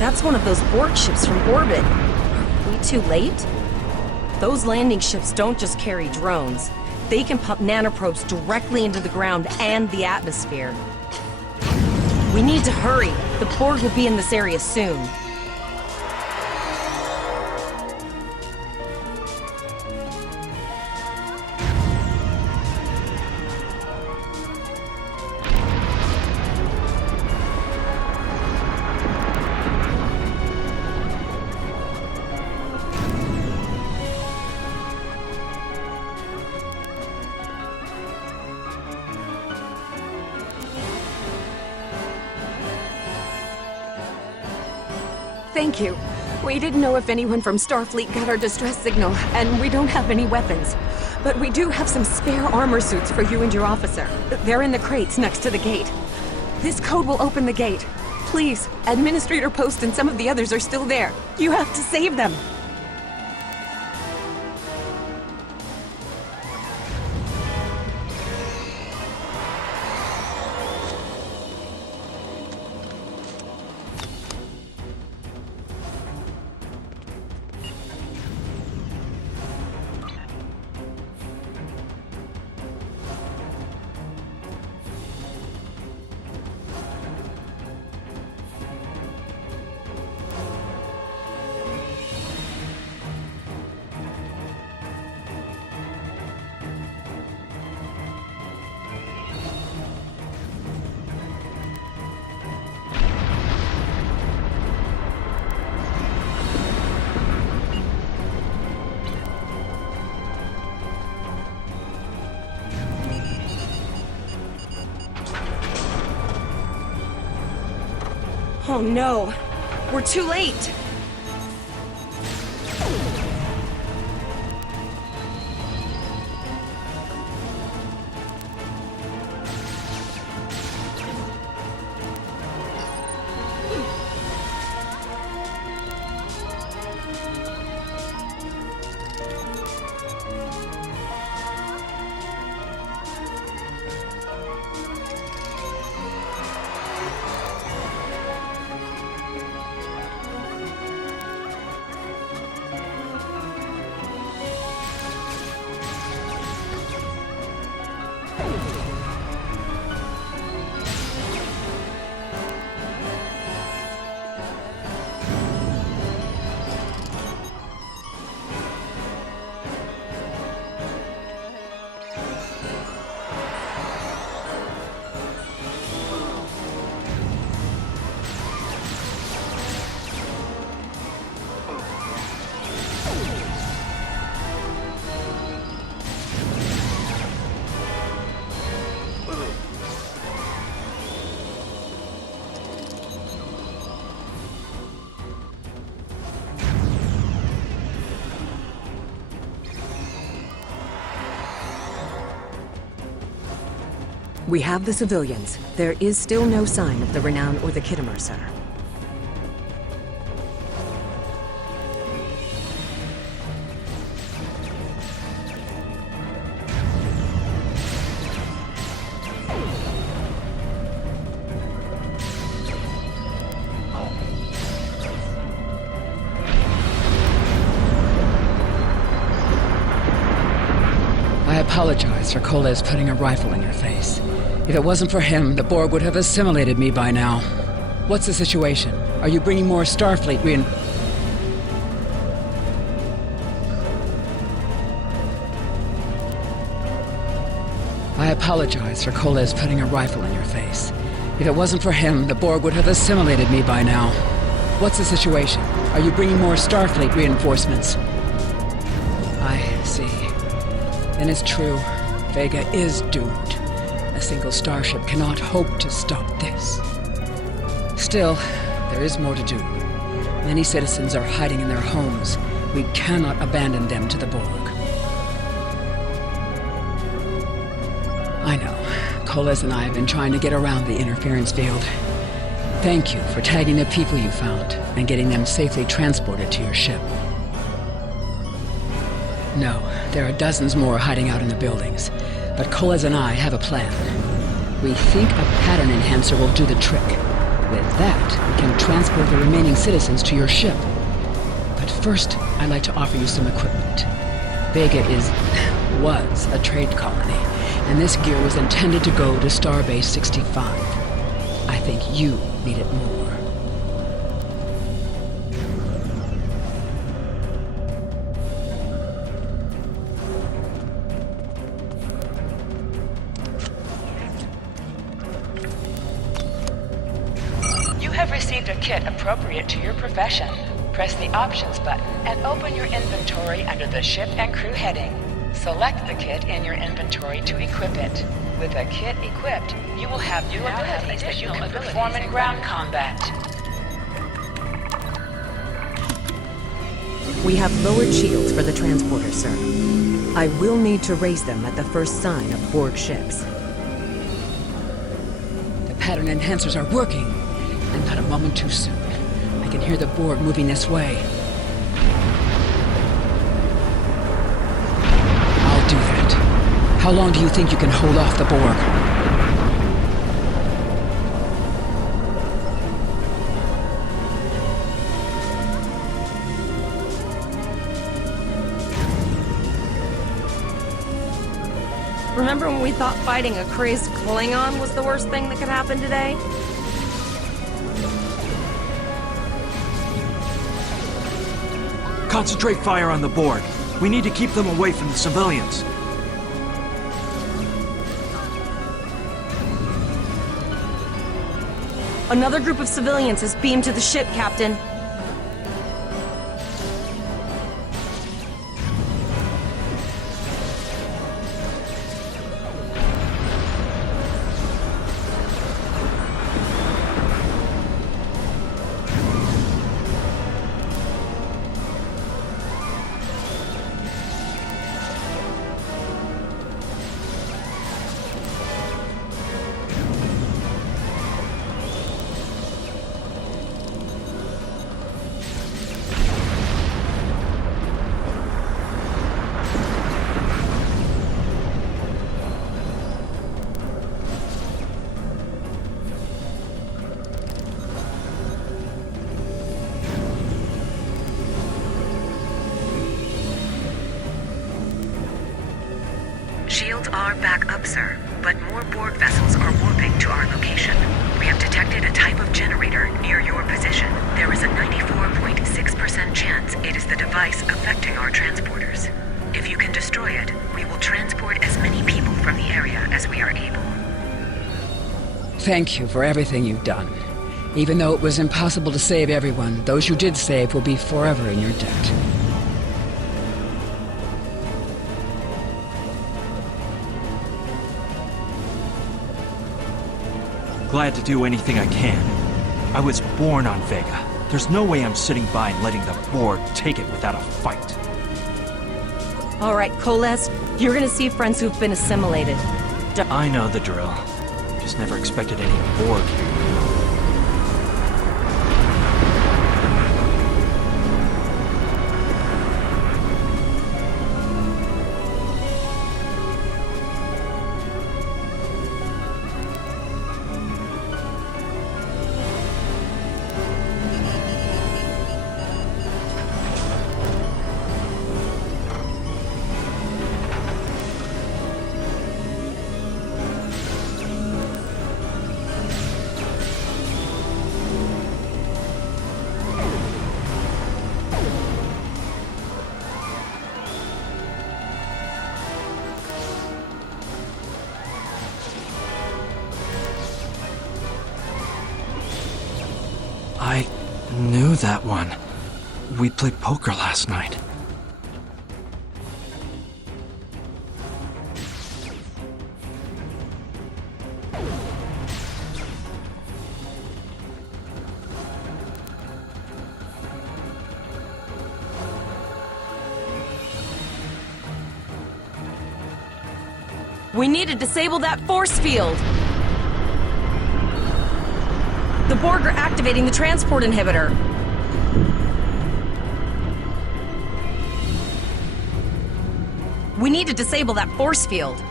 That's one of those Borg ships from orbit. Are we too late? Those landing ships don't just carry drones. They can pump nanoprobes directly into the ground and the atmosphere. We need to hurry. The Borg will be in this area soon. Thank you. We didn't know if anyone from Starfleet got our distress signal, and we don't have any weapons. But we do have some spare armor suits for you and your officer. They're in the crates next to the gate. This code will open the gate. Please, Administrator Post and some of the others are still there. You have to save them. Oh no! We're too late! We have the civilians. There is still no sign of the Renown or the Kittimer, sir. I apologize for Koles putting a rifle in your face. If it wasn't for him, the Borg would have assimilated me by now. What's the situation? Are you bringing more Starfleet I apologize for Koles putting a rifle in your face. If it wasn't for him, the Borg would have assimilated me by now. What's the situation? Are you bringing more Starfleet reinforcements? I see. Then it's true. Vega is doomed. A single starship cannot hope to stop this. Still, there is more to do. Many citizens are hiding in their homes. We cannot abandon them to the Borg. I know. Koles and I have been trying to get around the interference field. Thank you for tagging the people you found and getting them safely transported to your ship. No, there are dozens more hiding out in the buildings, but Koles and I have a plan. We think a pattern enhancer will do the trick. With that, we can transport the remaining citizens to your ship. But first, I'd like to offer you some equipment. Vega was a trade colony, and this gear was intended to go to Starbase 65. I think you need it more. You have received a kit appropriate to your profession. Press the Options button and open your inventory under the Ship and Crew heading. Select the kit in your inventory to equip it. With a kit equipped, you will have new abilities that you can perform in ground combat. We have lowered shields for the transporter, sir. I will need to raise them at the first sign of Borg ships. The pattern enhancers are working, and not a moment too soon. I can hear the Borg moving this way. I'll do that. How long do you think you can hold off the Borg? Remember when we thought fighting a crazed Klingon was the worst thing that could happen today? Concentrate fire on the Borg. We need to keep them away from the civilians. Another group of civilians has beamed to the ship, Captain. Shields are back up, sir, but more Borg vessels are warping to our location. We have detected a type of generator near your position. There is a 94.6% chance it is the device affecting our transporters. If you can destroy it, we will transport as many people from the area as we are able. Thank you for everything you've done. Even though it was impossible to save everyone, those you did save will be forever in your debt. Glad to do anything I can. I was born on Vega. There's no way I'm sitting by and letting the Borg take it without a fight. All right, Koles, you're gonna see friends who've been assimilated. I know the drill. Just never expected any Borg here. I knew that one. We played poker last night. We need to disable that force field! The Borg are activating the transport inhibitor. We need to disable that force field.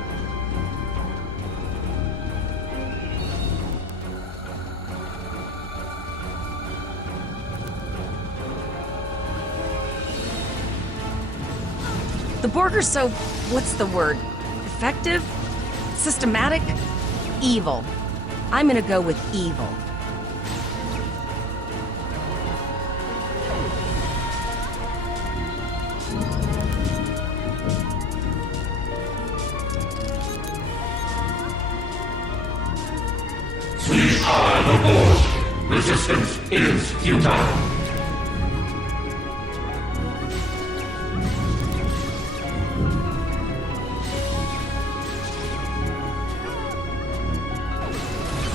The Borg are so, what's the word? Effective? Systematic? Evil. I'm gonna go with evil. We are the Borg. Resistance is futile.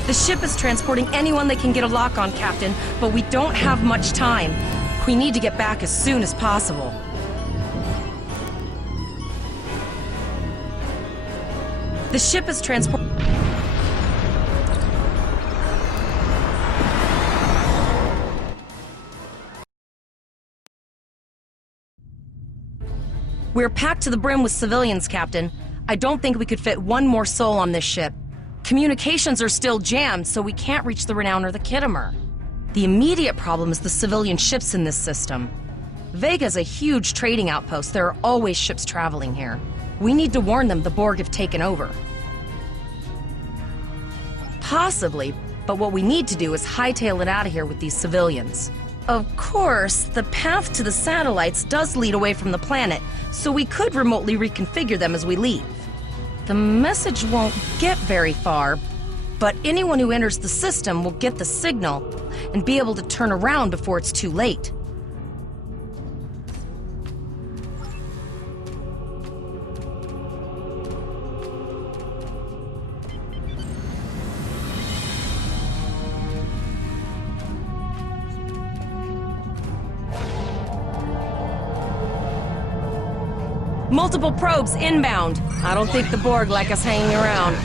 The ship is transporting anyone they can get a lock on, Captain, but we don't have much time. We need to get back as soon as possible. The ship is transporting... We're packed to the brim with civilians, Captain. I don't think we could fit one more soul on this ship. Communications are still jammed, so we can't reach the Renown or the Kittimer. The immediate problem is the civilian ships in this system. Vega's a huge trading outpost. There are always ships traveling here. We need to warn them the Borg have taken over. Possibly, but what we need to do is hightail it out of here with these civilians. Of course, the path to the satellites does lead away from the planet, so we could remotely reconfigure them as we leave. The message won't get very far, but anyone who enters the system will get the signal and be able to turn around before it's too late. Multiple probes inbound. I don't think the Borg like us hanging around.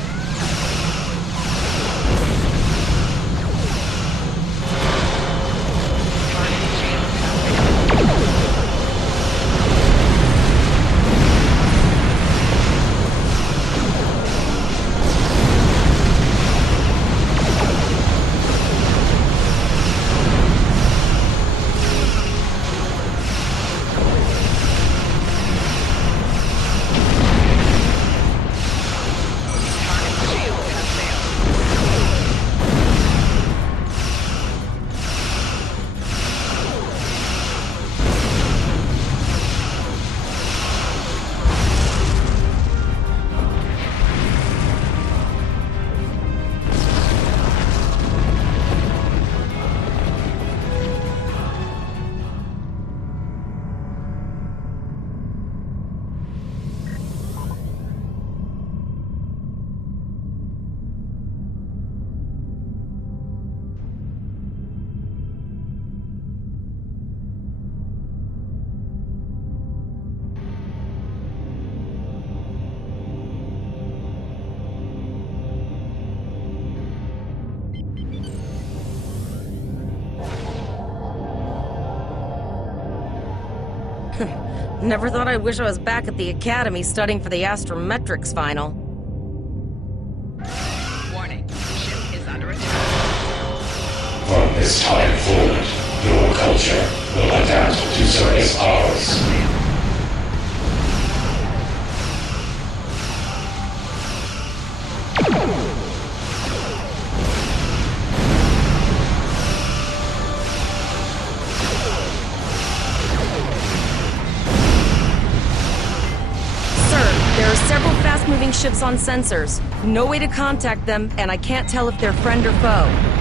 Never thought I'd wish I was back at the academy studying for the astrometrics final. Warning. Ship is under attack. From this time forward, your culture will adapt to service ours. There are several fast-moving ships on sensors. No way to contact them, and I can't tell if they're friend or foe.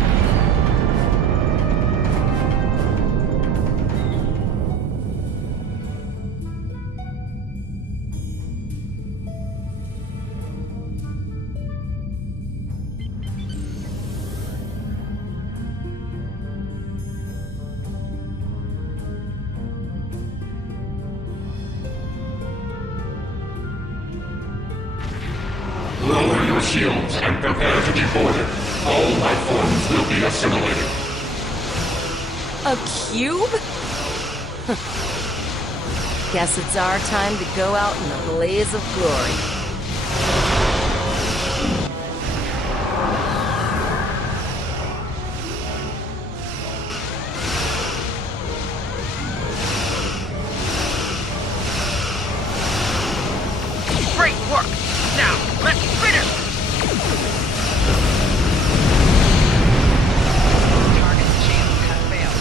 Lower your shields and prepare to be boarded. All life forms will be assimilated. A cube? Guess it's our time to go out in a blaze of glory. Great work! Now, let's finish this! Target shield has failed.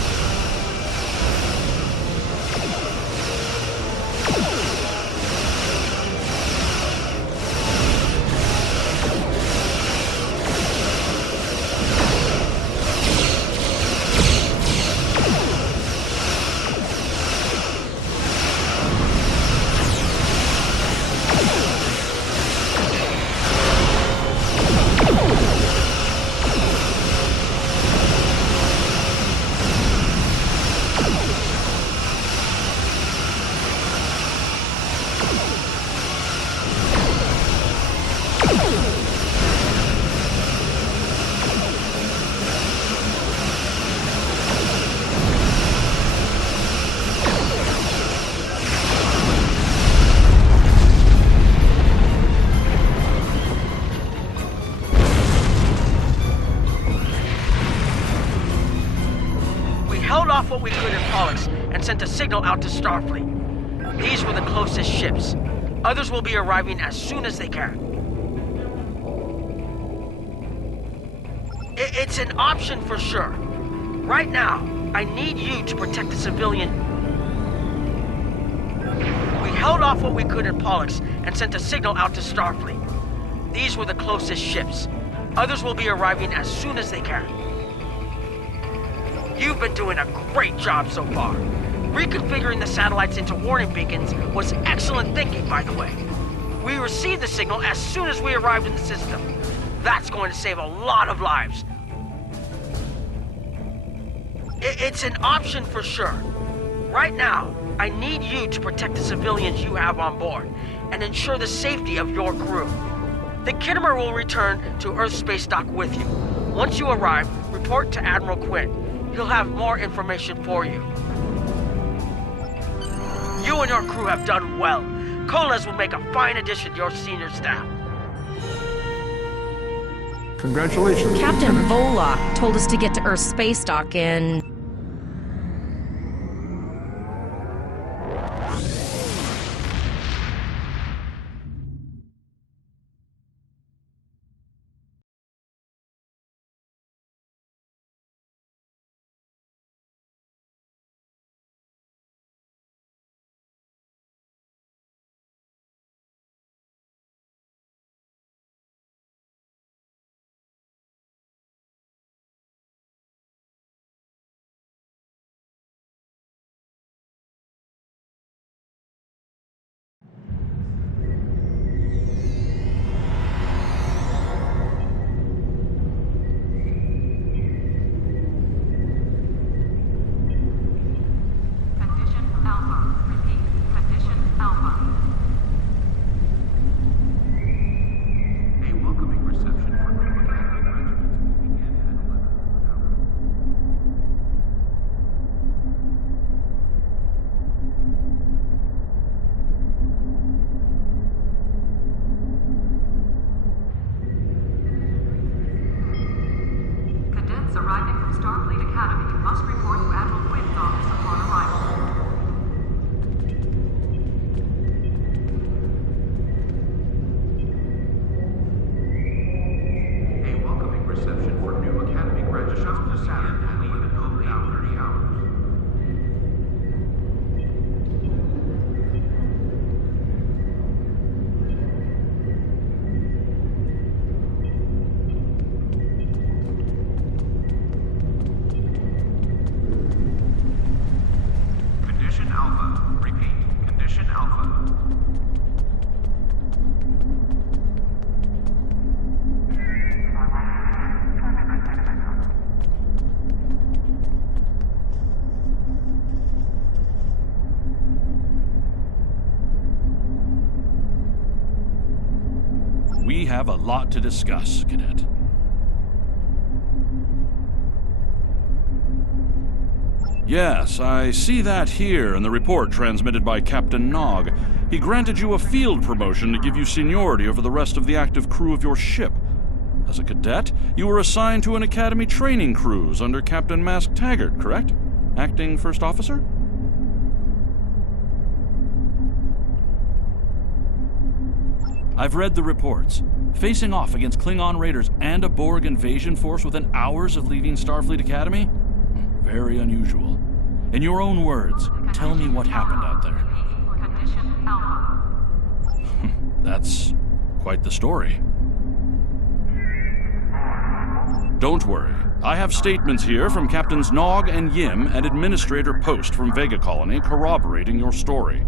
What we could in Pollux and sent a signal out to Starfleet. These were the closest ships. Others will be arriving as soon as they can. It's an option for sure. Right now, I need you to protect the civilian. We held off what we could in Pollux and sent a signal out to Starfleet. These were the closest ships. Others will be arriving as soon as they can. You've been doing a great job so far. Reconfiguring the satellites into warning beacons was excellent thinking, by the way. We received the signal as soon as we arrived in the system. That's going to save a lot of lives. It's an option for sure. Right now, I need you to protect the civilians you have on board and ensure the safety of your crew. The Kittimer will return to Earth Space Dock with you. Once you arrive, report to Admiral Quinn. He'll have more information for you. You and your crew have done well. Coles will make a fine addition to your senior staff. Congratulations, Captain Lieutenant. Volok told us to get to Earth's space dock in... Arriving from Starfleet Academy must report to Admiral Quinn's office upon arrival. A welcoming reception for new Academy graduates to Saturn and leave in over 30 hours. Condition Alpha. Repeat. Condition Alpha. We have a lot to discuss, Cadet. Yes, I see that here in the report transmitted by Captain Nog. He granted you a field promotion to give you seniority over the rest of the active crew of your ship. As a cadet, you were assigned to an Academy training cruise under Captain Mask Taggart, correct? Acting First Officer? I've read the reports. Facing off against Klingon raiders and a Borg invasion force within hours of leaving Starfleet Academy? Very unusual. In your own words, tell me what happened out there. Condition Alpha. That's quite the story. Don't worry. I have statements here from Captains Nog and Yim and Administrator Post from Vega Colony corroborating your story.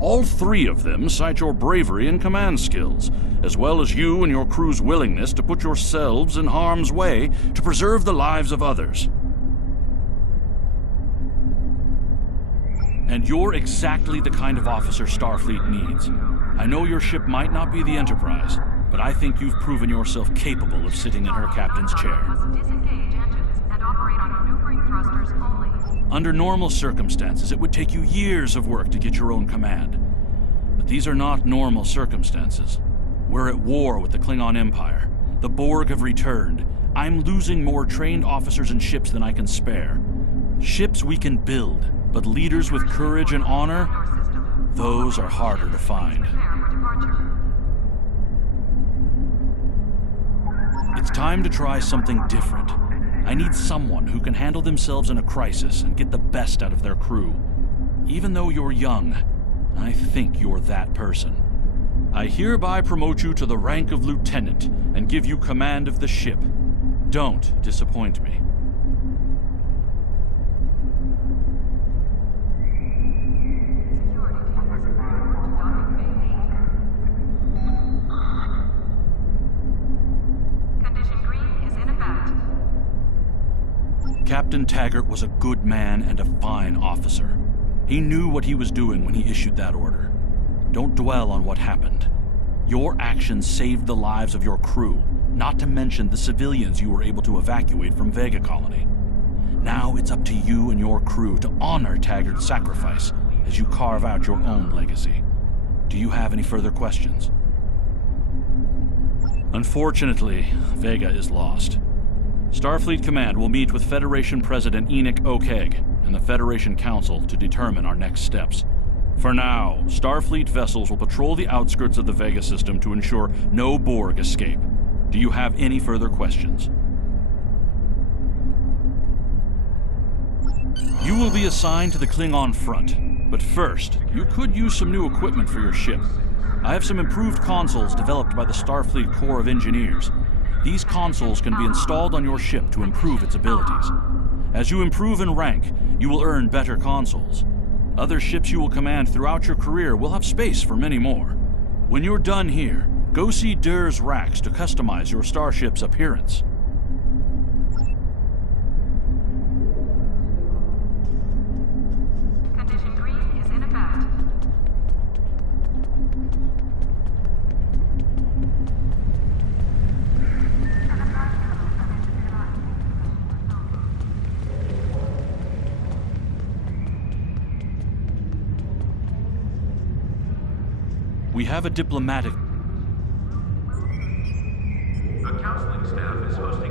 All three of them cite your bravery and command skills, as well as you and your crew's willingness to put yourselves in harm's way to preserve the lives of others. And you're exactly the kind of officer Starfleet needs. I know your ship might not be the Enterprise, but I think you've proven yourself capable of sitting in her captain's chair. Disengage engines and operate on maneuvering thrusters only. Under normal circumstances, it would take you years of work to get your own command. But these are not normal circumstances. We're at war with the Klingon Empire. The Borg have returned. I'm losing more trained officers and ships than I can spare. Ships we can build, but leaders with courage and honor, those are harder to find. Prepare for departure. It's time to try something different. I need someone who can handle themselves in a crisis and get the best out of their crew. Even though you're young, I think you're that person. I hereby promote you to the rank of lieutenant and give you command of the ship. Don't disappoint me. Condition green is in effect. Captain Taggart was a good man and a fine officer. He knew what he was doing when he issued that order. Don't dwell on what happened. Your actions saved the lives of your crew, not to mention the civilians you were able to evacuate from Vega Colony. Now it's up to you and your crew to honor Taggart's sacrifice as you carve out your own legacy. Do you have any further questions? Unfortunately, Vega is lost. Starfleet Command will meet with Federation President Enoch Okeg and the Federation Council to determine our next steps. For now, Starfleet vessels will patrol the outskirts of the Vega system to ensure no Borg escape. Do you have any further questions? You will be assigned to the Klingon front, but first, you could use some new equipment for your ship. I have some improved consoles developed by the Starfleet Corps of Engineers. These consoles can be installed on your ship to improve its abilities. As you improve in rank, you will earn better consoles. Other ships you will command throughout your career will have space for many more. When you're done here, go see Durr's racks to customize your starship's appearance. Condition green is in effect. We have a diplomatic... The counseling staff is hosting